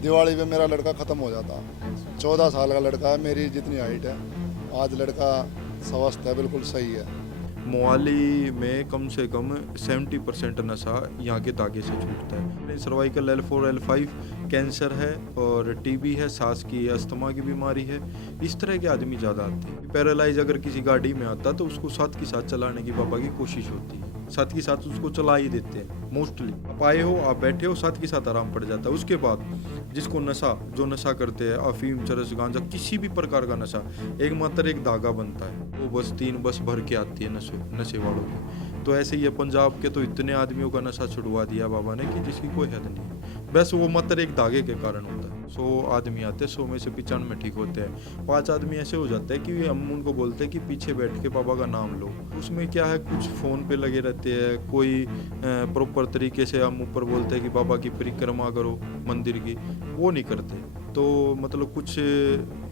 दिवाली पे मेरा लड़का ख़त्म हो जाता। 14 साल का लड़का है, मेरी जितनी हाइट है। आज लड़का स्वस्थ है, बिल्कुल सही है। मोहाली में कम से कम 70% नशा यहाँ के दागे से छूटता है। सर्वाइकल L4 L5 कैंसर है और टीबी है, सांस की अस्थमा की बीमारी है। इस तरह के आदमी ज़्यादा आते हैं। पैरालाइज अगर किसी गाड़ी में आता तो उसको साथ के साथ चलाने की पापा की कोशिश होती है, साथ के साथ उसको चला ही देते हैं मोस्टली। आप आए हो, आप बैठे हो, साथ के साथ आराम पड़ जाता है। उसके बाद जिसको जो नशा करते हैं, अफीम, चरस, गांजा, किसी भी प्रकार का नशा, एकमात्र एक धागा बनता है, वो बस 3 बस भर के आती है नशे वालों की। तो ऐसे ही है पंजाब के, तो इतने आदमियों का नशा छुड़वा दिया बाबा ने कि जिसकी कोई हद नहीं है। बस वो मात्र एक धागे के कारण होता है। 100 आदमी आते हैं, 100 में से 95 ठीक होते हैं। 5 आदमी ऐसे हो जाते हैं कि हम उनको बोलते हैं कि पीछे बैठ के बाबा का नाम लो। उसमें क्या है, कुछ फ़ोन पे लगे रहते हैं, कोई प्रॉपर तरीके से हम ऊपर बोलते हैं कि बाबा की परिक्रमा करो मंदिर की, वो नहीं करते। तो मतलब कुछ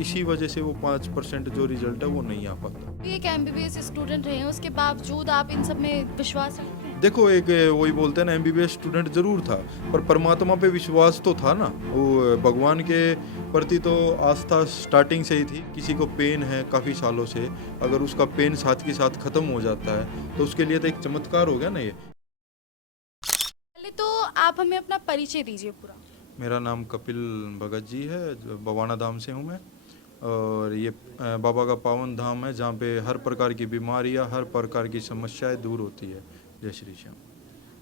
इसी वजह से वो 5% जो रिजल्ट है वो नहीं आ पाता। एक एमबीबीएस स्टूडेंट रहे हैं, उसके बावजूद आप इन सब में विश्वास रखते हैं? देखो, एक वही बोलते हैं ना, एमबीबीएस स्टूडेंट जरूर था, पर परमात्मा पे विश्वास तो था ना। वो भगवान के प्रति तो आस्था स्टार्टिंग से ही थी। किसी को पेन है काफ़ी सालों से, अगर उसका पेन साथ के साथ ख़त्म हो जाता है तो उसके लिए तो एक चमत्कार हो गया ना ये। पहले तो आप हमें अपना परिचय दीजिए पूरा। मेरा नाम कपिल भगत जी है, बवाना धाम से हूँ मैं। और ये बाबा का पावन धाम है जहाँ पे हर प्रकार की बीमारियाँ, हर प्रकार की समस्याएं दूर होती है। जय श्री श्याम।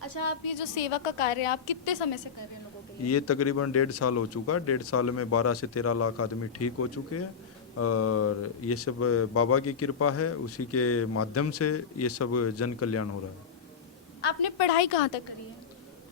अच्छा, आप ये जो सेवा का कार्य है, आप कितने समय से कर रहे हैं लोगों के लिए? ये तकरीबन 1.5 साल हो चुका है। 1.5 साल में 12 से 13 लाख आदमी ठीक हो चुके हैं। और ये सब बाबा की कृपा है, उसी के माध्यम से ये सब जन कल्याण हो रहा है। आपने पढ़ाई कहाँ तक करी है?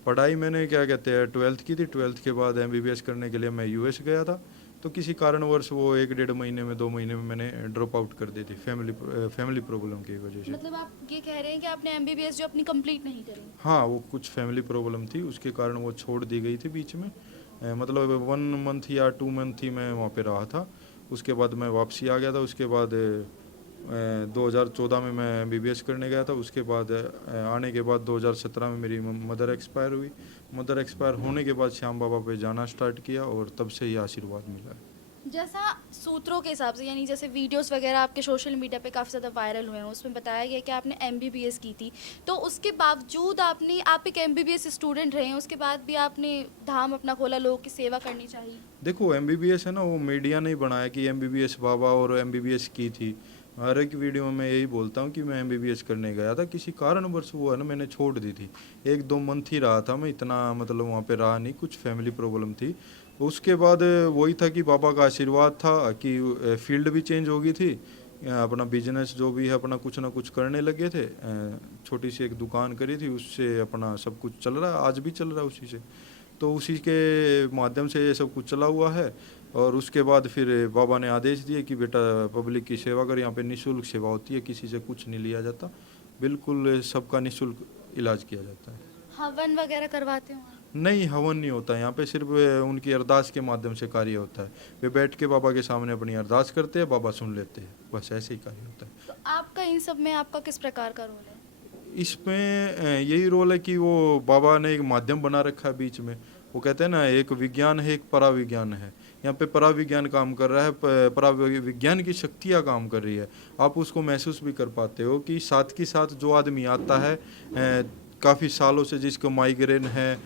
पढ़ाई मैंने क्या कहते हैं 12th की थी। 12th के बाद एमबीबीएस करने के लिए मैं यूएस गया था, तो किसी कारणवश वो 1 डेढ़ महीने में 2 महीने में मैंने ड्रॉप आउट कर दी थी, फैमिली प्रॉब्लम की वजह से। मतलब आप ये कह रहे हैं कि आपने एमबीबीएस जो अपनी कंप्लीट नहीं करी? हाँ, वो कुछ फैमिली प्रॉब्लम थी, उसके कारण वो छोड़ दी गई थी बीच में। मतलब 1 मंथ या 2 मंथ ही मैं वहाँ पे रहा था। उसके बाद मैं वापसी आ गया था। उसके बाद 2014 में मैं एमबीबीएस करने गया था। उसके बाद आने के बाद 2017 में मेरी मदर एक्सपायर हुई। मदर एक्सपायर होने के बाद श्याम बाबा पे जाना स्टार्ट किया और तब से ही आशीर्वाद मिला है। जैसा सूत्रों के हिसाब से, यानी जैसे वीडियोस वगैरह आपके सोशल मीडिया पे काफ़ी ज़्यादा वायरल हुए हैं, उसमें बताया गया कि आपने एमबीबीएस की थी, तो उसके बावजूद आप एक एमबीबीएस स्टूडेंट रहे हैं, उसके बाद भी आपने धाम अपना खोला, लोगों की सेवा करनी चाहिए। देखो, एमबीबीएस है ना, वो मीडिया ने बनाया कि एमबीबीएस बाबा और एमबीबीएस की थी। हर एक वीडियो में मैं यही बोलता हूँ कि मैं एमबीबीएस करने गया था, किसी कारणवश वो है ना मैंने छोड़ दी थी। 1-2 मंथ ही रहा था मैं, इतना मतलब वहाँ पे रहा नहीं, कुछ फैमिली प्रॉब्लम थी। उसके बाद वही था कि बाबा का आशीर्वाद था कि फील्ड भी चेंज हो गई थी। अपना बिजनेस जो भी है अपना कुछ ना कुछ करने लगे थे। छोटी सी एक दुकान करी थी, उससे अपना सब कुछ चल रहा है, आज भी चल रहा है उसी से। तो उसी के माध्यम से ये सब कुछ चला हुआ है। और उसके बाद फिर बाबा ने आदेश दिए कि बेटा पब्लिक की सेवा कर, यहाँ पे निःशुल्क सेवा होती है, किसी से कुछ नहीं लिया जाता, बिल्कुल सबका निःशुल्क इलाज किया जाता है। हवन वगैरह करवाते हो आप? नहीं, हवन नहीं होता यहाँ पे, सिर्फ उनकी अरदास के माध्यम से कार्य होता है। वे बैठ के बाबा के सामने अपनी अरदास करते हैं, बाबा सुन लेते हैं, बस ऐसे ही कार्य होता है। तो आपका इन सब में आपका किस प्रकार का रोल है? इसमें यही रोल है कि वो बाबा ने एक माध्यम बना रखा है बीच में। वो कहते हैं ना, एक विज्ञान है, एक पराविज्ञान है। यहाँ पे पराविज्ञान काम कर रहा है, पराविज्ञान की शक्तियाँ काम कर रही है। आप उसको महसूस भी कर पाते हो कि साथ के साथ जो आदमी आता है काफ़ी सालों से, जिसको माइग्रेन है,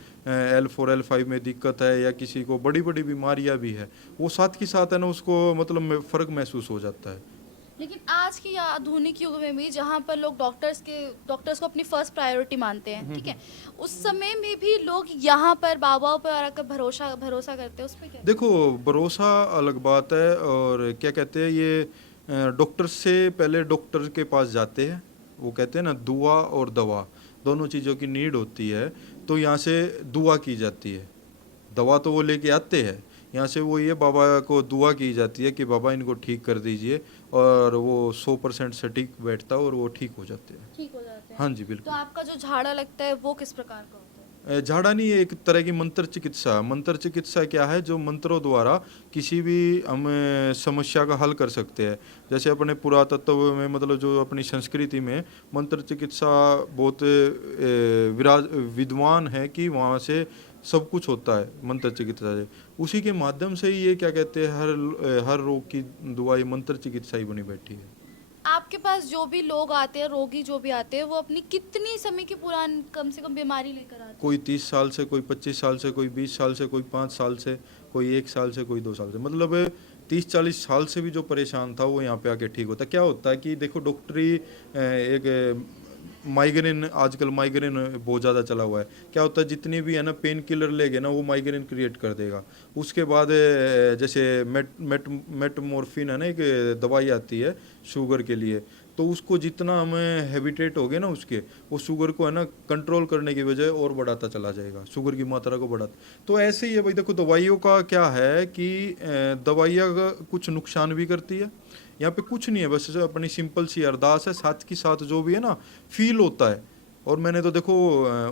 L4 L5 में दिक्कत है, या किसी को बड़ी बड़ी बीमारियाँ भी है, वो साथ के साथ है ना उसको मतलब फ़र्क महसूस हो जाता है। लेकिन आज की या आधुनिक युग में भी, जहाँ पर लोग डॉक्टर्स को अपनी फर्स्ट प्रायोरिटी मानते हैं, ठीक है, उस समय में भी लोग यहाँ पर बाबाओं पर आकर भरोसा भरोसा करते हैं, उस पर क्या? देखो, भरोसा अलग बात है, और क्या कहते हैं ये डॉक्टर से पहले डॉक्टर के पास जाते हैं। वो कहते हैं ना, दुआ और दवा दोनों चीज़ों की नीड होती है। तो यहाँ से दुआ की जाती है, दवा तो वो लेके आते हैं। यहाँ से वो ये बाबा को दुआ की जाती है कि बाबा इनको ठीक कर दीजिए, और वो 100% सटीक बैठता है और वो ठीक हो जाते हैं। ठीक हो जाते हैं। हाँ जी, तो बिल्कुल। आपका जो झाड़ा लगता है वो किस प्रकार का होता है? झाड़ा नहीं, एक तरह की मंत्र चिकित्सा। मंत्र चिकित्सा क्या है, जो मंत्रों द्वारा किसी भी हम समस्या का हल कर सकते हैं। जैसे अपने पुरातत्व में, मतलब जो अपनी संस्कृति में मंत्र चिकित्सा बहुत विराज विद्वान है कि वहाँ से सब कुछ होता है मंत्र चिकित्सा से। उसी के माध्यम से ही ये क्या कहते हैं हर रोग की दवाई मंत्र चिकित्सा ही बनी बैठी है। आपके पास जो भी लोग आते हैं, रोगी जो भी आते हैं, वो अपनी कितनी समय की पुरानी कम से कम बीमारी लेकर आते हैं? कोई 30 साल से, कोई 25 साल से, कोई 20 साल से, कोई 5 साल से, कोई 1 साल से, कोई 2 साल से, मतलब 30-40 साल से भी जो परेशान था वो यहाँ पे आके ठीक होता है। क्या होता है कि देखो डॉक्टरी एक माइग्रेन, आजकल माइग्रेन बहुत ज़्यादा चला हुआ है। क्या होता है जितनी भी है ना पेन किलर लेगे ना वो माइग्रेन क्रिएट कर देगा। उसके बाद जैसे मेटमॉर्फिन है ना, एक दवाई आती है शुगर के लिए, तो उसको जितना हमें हैबिटेट हो गए ना उसके, वो शुगर को है ना कंट्रोल करने की बजाय और बढ़ाता चला जाएगा, शुगर की मात्रा को बढ़ाता। तो ऐसे ही है भाई, देखो दवाइयों का क्या है कि दवाइयाँ कुछ नुकसान भी करती है। यहाँ पे कुछ नहीं है, बस अपनी सिंपल सी अरदास है, साथ के साथ जो भी है ना फील होता है। और मैंने तो देखो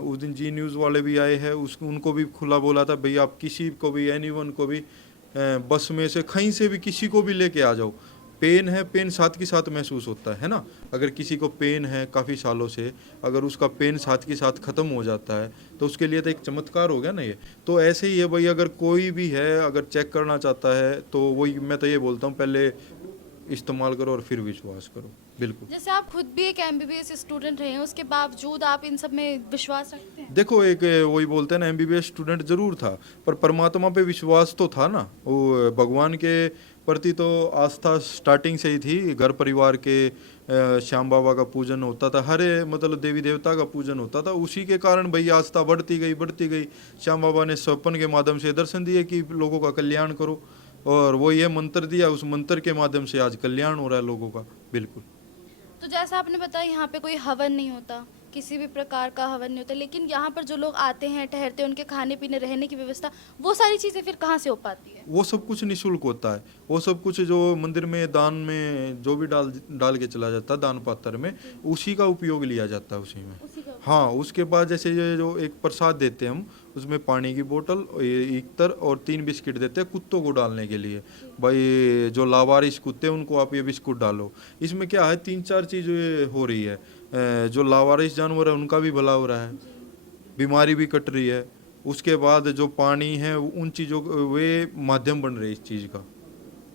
उस दिन जी न्यूज़ वाले भी आए हैं, उनको भी खुला बोला था भाई आप किसी को भी, एनीवन को भी बस में से कहीं से भी किसी को भी लेके आ जाओ। पेन है, पेन साथ के साथ महसूस होता है ना। अगर किसी को पेन है काफ़ी सालों से, अगर उसका पेन साथ के साथ ख़त्म हो जाता है तो उसके लिए तो एक चमत्कार हो गया ना ये। तो ऐसे ही है भाई, अगर कोई भी है अगर चेक करना चाहता है तो वही मैं तो ये बोलता हूँ, पहले इस्तेमाल करो और फिर विश्वास करो। बिल्कुल। जैसे आप खुद भी एक एमबीबीएस स्टूडेंट रहे हैं, उसके बावजूद आप इन सब में विश्वास रखते हैं? देखो एक वही बोलते हैं ना, एमबीबीएस स्टूडेंट जरूर था पर परमात्मा पे विश्वास तो था ना। वो भगवान के प्रति तो आस्था स्टार्टिंग से ही थी। घर परिवार के श्याम बाबा का पूजन होता था, हर मतलब देवी देवता का पूजन होता था। उसी के कारण भाई आस्था बढ़ती गई बढ़ती गई। श्याम बाबा ने स्वप्न के माध्यम से दर्शन दिए कि लोगों का कल्याण करो, और वो ये मंत्र दिया, उस मंत्र के माध्यम से आज कल्याण हो रहा है लोगों का। बिल्कुल। तो जैसा आपने बताया यहाँ पे कोई हवन नहीं होता, किसी भी प्रकार का हवन नहीं होता, लेकिन यहाँ पर जो लोग आते हैं ठहरते हैं, उनके खाने पीने रहने की व्यवस्था, वो सारी चीज़ें फिर कहाँ से हो पाती है? वो सब कुछ निःशुल्क होता है। वो सब कुछ जो मंदिर में दान में जो भी डाल के चला जाता है दान पात्र में, उसी का उपयोग लिया जाता है उसी में। हाँ, उसके बाद जैसे ये जो एक प्रसाद देते हैं हम, उसमें पानी की बोतल, इत्र और 3 बिस्किट देते हैं कुत्तों को डालने के लिए। भाई जो लावारिस कुत्ते हैं उनको आप ये बिस्कुट डालो। इसमें क्या है 3-4 चीज़ें हो रही है। जो लावारिस जानवर है उनका भी भला हो रहा है, बीमारी भी कट रही है। उसके बाद जो पानी है उन चीज़ों वे माध्यम बन रहे हैं इस चीज़ का।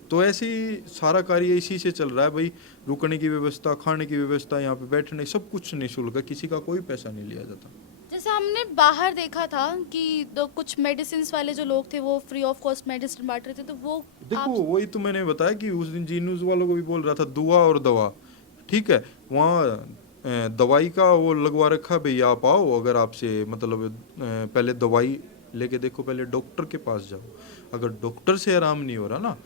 तो ऐसे ही सारा कार्य इसी से चल रहा है भाई। रुकने की व्यवस्था, खाने की व्यवस्था, यहाँ पे बैठने, सब कुछ निःशुल्क है, किसी का कोई पैसा नहीं लिया जाता। जैसे हमने बाहर देखा था कि कुछ मेडिसिन वाले जो लोग थे वो फ्री ऑफ कॉस्ट मेडिसिन बांट रहे थे, तो वो देखो वही तो मैंने बताया कि उस दिन जी न्यूज़ वालों को भी बोल रहा था दुआ और दवा, ठीक है। वहाँ दवाई का वो लगवा रखा, भाई आप आओ, अगर आपसे मतलब पहले दवाई लेके देखो, पहले डॉक्टर के पास जाओ। अगर डॉक्टर से आराम नहीं हो रहा ना,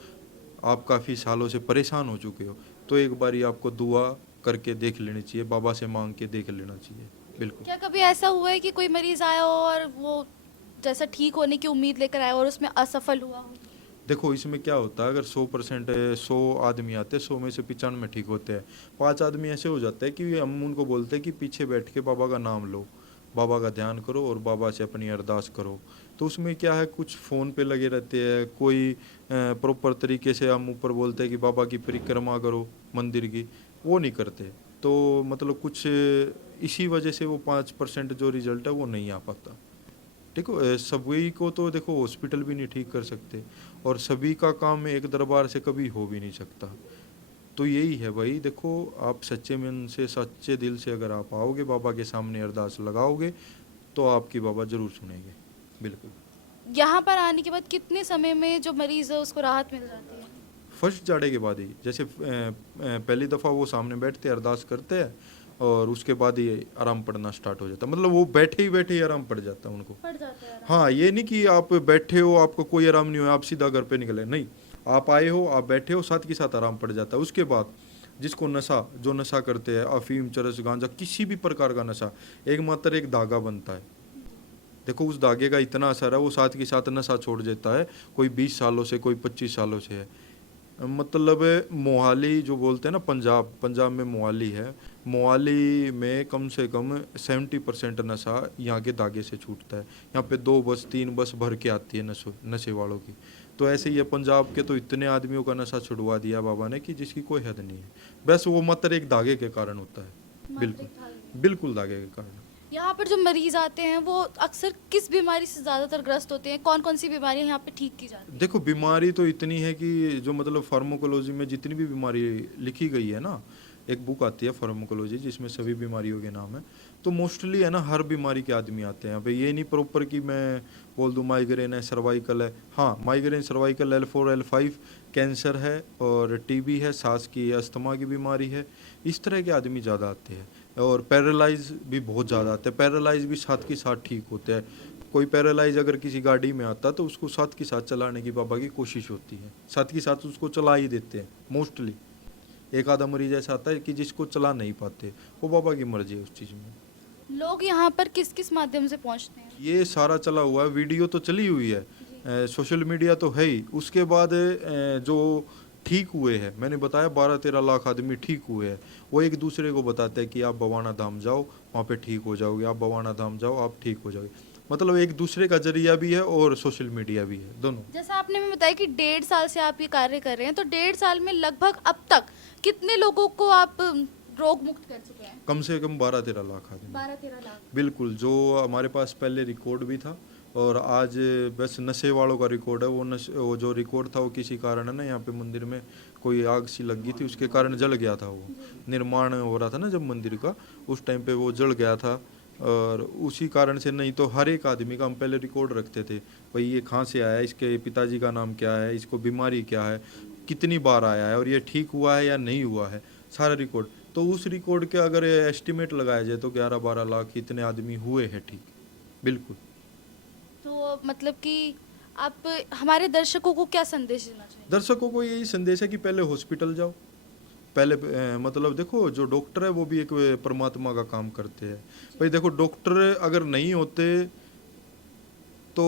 आप काफ़ी सालों से परेशान हो चुके हो, तो एक बारी आपको दुआ करके देख लेनी चाहिए, बाबा से मांग के देख लेना चाहिए। बिल्कुल। क्या कभी ऐसा हुआ है कि कोई मरीज आया हो और वो जैसा ठीक होने की उम्मीद लेकर आया और उसमें असफल हुआ हो? देखो इसमें क्या होता है, अगर 100 आदमी आते हैं, 100 में से 95 ठीक होते हैं। 5 आदमी ऐसे हो जाते हैं कि हम उनको बोलते हैं कि पीछे बैठ के बाबा का नाम लो, बाबा का ध्यान करो और बाबा से अपनी अरदास करो। तो उसमें क्या है, कुछ फ़ोन पे लगे रहते हैं, कोई प्रॉपर तरीके से हम ऊपर बोलते हैं कि बाबा की परिक्रमा करो मंदिर की, वो नहीं करते। तो मतलब कुछ इसी वजह से वो 5% जो रिजल्ट है वो नहीं आ पाता। देखो सभी को तो देखो हॉस्पिटल भी नहीं ठीक कर सकते, और सभी का काम एक दरबार से कभी हो भी नहीं सकता। तो यही है भाई, देखो आप सच्चे मन से, सच्चे दिल से अगर आप आओगे बाबा के सामने अरदास लगाओगे तो आपकी बाबा ज़रूर सुनेंगे। बिल्कुल। यहाँ पर आने के बाद कितने समय में जो मरीज है उसको राहत मिल जाती है? फर्स्ट जाड़े के बाद ही, जैसे पहली दफ़ा वो सामने बैठते हैं, अरदास करते हैं, और उसके बाद ही आराम पड़ना स्टार्ट हो जाता है। मतलब वो बैठे ही आराम पड़ जाता है उनको। पड़ जाता है। हाँ, ये नहीं कि आप बैठे हो आपको कोई आराम नहीं हो आप सीधा घर पे निकले, नहीं। आप आए हो, आप बैठे हो, साथ के साथ आराम पड़ जाता है। उसके बाद जिसको नशा, जो नशा करते हैं, अफीम, चरस, गांजा, किसी भी प्रकार का नशा, एकमात्र एक धागा बनता है। देखो उस धागे का इतना असर है, वो साथ के साथ नशा छोड़ देता है। कोई 20 सालों से, कोई 25 सालों से है। मतलब मोहाली जो बोलते हैं ना, पंजाब में मोहाली है। मोहाली में कम से कम 70% नशा यहाँ के धागे से छूटता है। यहाँ पे 2 बस 3 बस भर के आती है नशे वालों की। तो ऐसे ही पंजाब के तो इतने आदमियों का नशा छुड़वा दिया बाबा ने कि जिसकी कोई हद नहीं है। बस वो मात्र एक धागे के कारण होता है। बिल्कुल बिल्कुल, धागे के कारण। यहाँ पर जो मरीज आते हैं वो अक्सर किस बीमारी से ज़्यादातर ग्रस्त होते हैं, कौन कौन सी बीमारियाँ यहाँ पे ठीक की जाती हैं? देखो बीमारी तो इतनी है कि जो मतलब फार्माकोलॉजी में जितनी भी बीमारी लिखी गई है ना, एक बुक आती है फार्माकोलॉजी जिसमें सभी बीमारियों के नाम है, तो मोस्टली है ना हर बीमारी के आदमी आते हैं यहाँ पे। ये नहीं प्रॉपर कि मैं बोल दूँ माइग्रेन है, सर्वाइकल है। हाँ, migraine, cervical, L4 L5 cancer है और टीबी है, सांस की अस्थमा की बीमारी है, इस तरह के आदमी ज़्यादा आते हैं। और पैरालाइज भी बहुत ज़्यादा आते हैं, पैरालाइज भी साथ के साथ ठीक होते हैं। कोई पैरालाइज अगर किसी गाड़ी में आता तो उसको साथ के साथ चलाने की बाबा की कोशिश होती है, साथ के साथ उसको चला ही देते हैं मोस्टली। एक आधा मरीज ऐसा आता है कि जिसको चला नहीं पाते, वो बाबा की मर्जी है उस चीज़ में। लोग यहाँ पर किस किस माध्यम से पहुँचते हैं? ये सारा चला हुआ है, वीडियो तो चली हुई है, सोशल मीडिया तो है ही। उसके बाद जो ठीक हुए हैं, मैंने बताया 12-13 लाख आदमी ठीक हुए हैं, वो एक दूसरे को बताते हैं कि आप बवाना धाम जाओ, वहाँ पे ठीक हो जाओगे, आप बवाना धाम जाओ, आप ठीक हो जाओगे। मतलब एक दूसरे का जरिया भी है और सोशल मीडिया भी है, दोनों। जैसा आपने हमें बताया कि 1.5 साल से आप ये कार्य कर रहे हैं, तो 1.5 साल में लगभग अब तक कितने लोगों को आप रोग मुक्त कर चुके हैं? कम से कम 12-13 लाख आदमी। 12-13 लाख। बिल्कुल, जो हमारे पास पहले रिकॉर्ड भी था और आज बस नशे वालों का रिकॉर्ड है। वो जो रिकॉर्ड था वो किसी कारण है ना, यहाँ पे मंदिर में कोई आग सी लग गई थी, उसके कारण जल गया था। वो निर्माण हो रहा था ना जब मंदिर का, उस टाइम पे वो जल गया था और उसी कारण से। नहीं तो हर एक आदमी का हम पहले रिकॉर्ड रखते थे, भाई ये कहाँ से आया है, इसके पिताजी का नाम क्या है, इसको बीमारी क्या है, कितनी बार आया है और ये ठीक हुआ है या नहीं हुआ है, सारा रिकॉर्ड। तो उस रिकॉर्ड के अगर एस्टिमेट लगाया जाए तो 11-12 लाख इतने आदमी हुए हैं ठीक। बिल्कुल। तो मतलब कि आप हमारे दर्शकों को क्या संदेश देना चाहिए? दर्शकों को यही संदेश है कि पहले हॉस्पिटल जाओ। पहले मतलब देखो, जो डॉक्टर है वो भी एक परमात्मा का काम करते हैं। भाई देखो, डॉक्टर अगर नहीं होते तो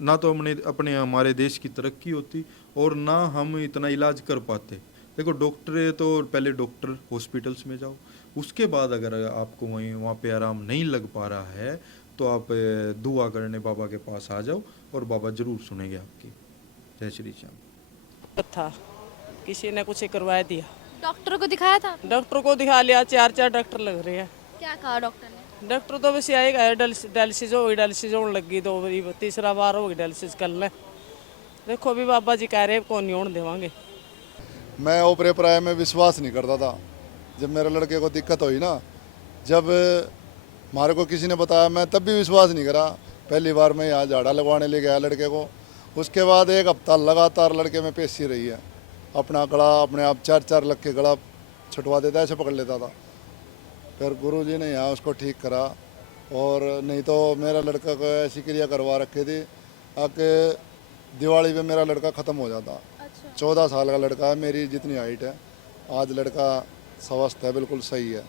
ना तो अपने हमारे देश की तरक्की होती और ना हम इतना इलाज कर पाते। देखो डॉक्टर है तो पहले डॉक्टर हॉस्पिटल्स में जाओ, उसके बाद अगर आपको वहाँ पे आराम नहीं लग पा रहा है तो आप दुआ करने बाबा के पास आ जाओ और बाबा जरूर सुनेंगे आपकी। जय श्री श्याम। था किसी ने कुछ करवा दिया, डॉक्टर को दिखाया था? डॉक्टर को दिखा लिया, 4 डॉक्टर लग रहे हैं। क्या कहा डॉक्टर ने? डॉक्टर तो बस आएगा, डायलिसिस होगी, डायलिसिस होने लगी, 2 तीसरा बार होगी डायलिसिस कर लें। देखो अभी बाबा जी कह रहे हैं कौन नहीं होने देवांगे। मैं ओपरे प्राय में विश्वास नहीं करता था। जब मेरे लड़के को दिक्कत हुई ना, जब हमारे को किसी ने बताया, मैं तब भी विश्वास नहीं करा। पहली बार मैं यहाँ झाड़ा लगवाने ले गया लड़के को, उसके बाद 1 हफ्ता लगातार लड़के में पेशी रही है। अपना गला अपने आप 4-4 लग के गला छुटवा देता, ऐसे पकड़ लेता था। फिर गुरुजी ने यहाँ उसको ठीक करा, और नहीं तो मेरा लड़का को ऐसी क्रिया करवा रखी थी कि दिवाली पे मेरा लड़का ख़त्म हो जाता। 14 साल का लड़का है, मेरी जितनी हाइट है, आज लड़का स्वस्थ है, बिल्कुल सही है।